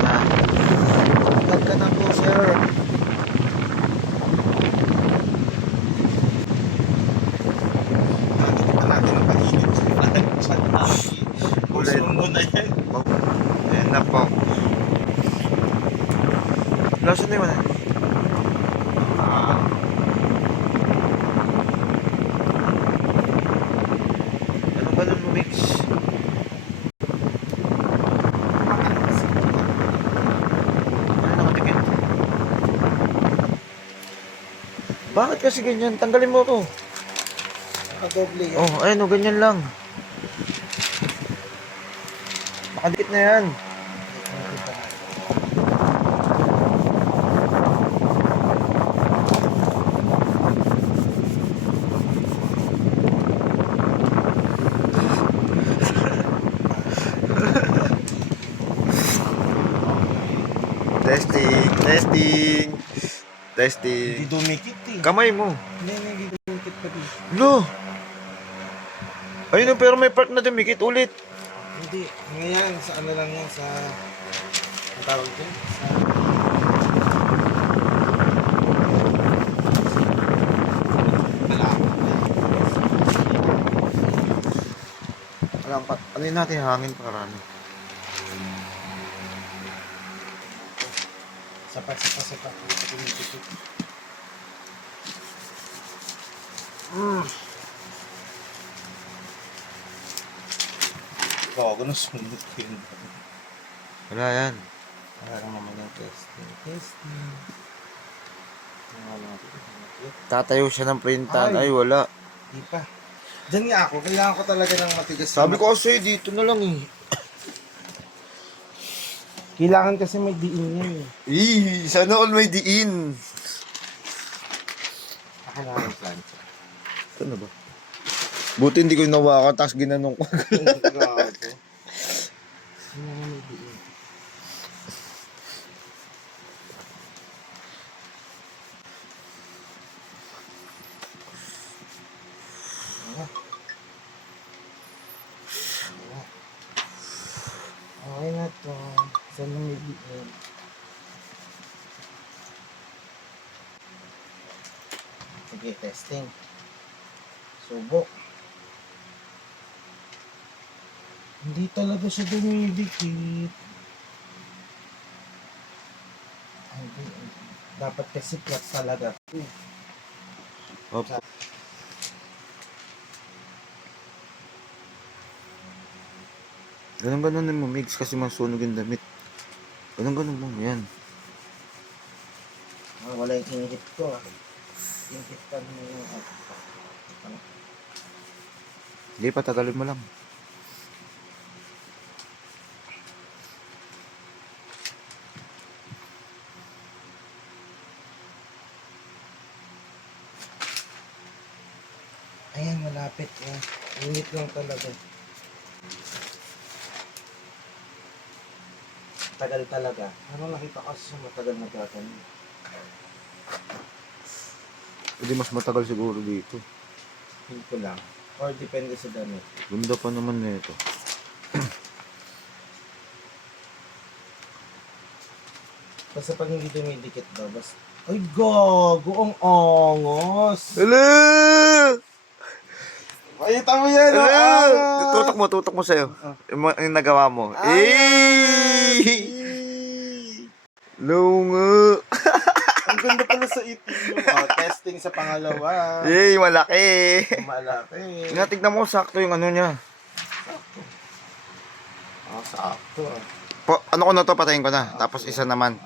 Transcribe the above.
Ah, tanggal ka na po, sir. Nakikita natin ang painit. Ulit. Gusto mo na yan. Ayan na po. Lasan na yun eh. Ano ba nun mix? Ano nakatikit? Bakit kasi ganyan? Tanggalin mo ako. Nakadoble yan. Oh, ayun o, ganyan lang. Nakadikit na yan. Testing, testing, Hindi testing. dumikit eh. Kamay mo. Hindi dumikit pa din. Lo! Ayun o, pero may part na dumikit ulit. Hindi. Ngayon, sa ano lang yan, sa... Ang tawag ko? Sa... Alam pa, ano yun natin, hangin pa karami. Sapat. Hindi pa dumikit. Gago na sunod ko yun. Wala yan. Parang naman yung testing. Tatayo siya ng printan. Ay. Ay, wala. Di pa. Diyan nga ako. Kailangan ko talaga ng matigas. Sabi ko kasi, dito na lang eh. Kailangan kasi may diin yan eh. Sana all may diin. Kailangan yung plancha. Ito na ba? Buti hindi ko nawakan, tapos ginanong ko. Gago. Kailangan may diin. Okay na to. Sana may diin. Sige, testing. Subok. Hindi talaga siya dumidikit. Hindi. Dapat kasi flat talaga. Opo. Ganun mo, mix kasi masunog yung damit. Ganun mo, yan. Wala yung inhit ko. Inhit pa mo yung Hindi, patagalin mo lang. Ayan, malapit. Inhit lang talaga. Tagal talaga. Ano nakita kasi sa matagal na gagawin. Hindi, mas matagal siguro dito. Hindi ko lang. Or depende sa damit. Ganda pa naman na ito. Basta pag hindi dumidikit daw, basta... Ay, gago! Ang angos! Hello! Pakita mo yan! Ang Hello! angos! Tutok mo sa'yo. Yung nagawa mo. Hello nga. Ang ganda pala sa itim. Testing sa pangalawa. Yay, malaki. Malaki. Nga, tignan mo, sakto yung ano niya. Sakto. Ano ko na to, patayin ko na. Tapos isa naman.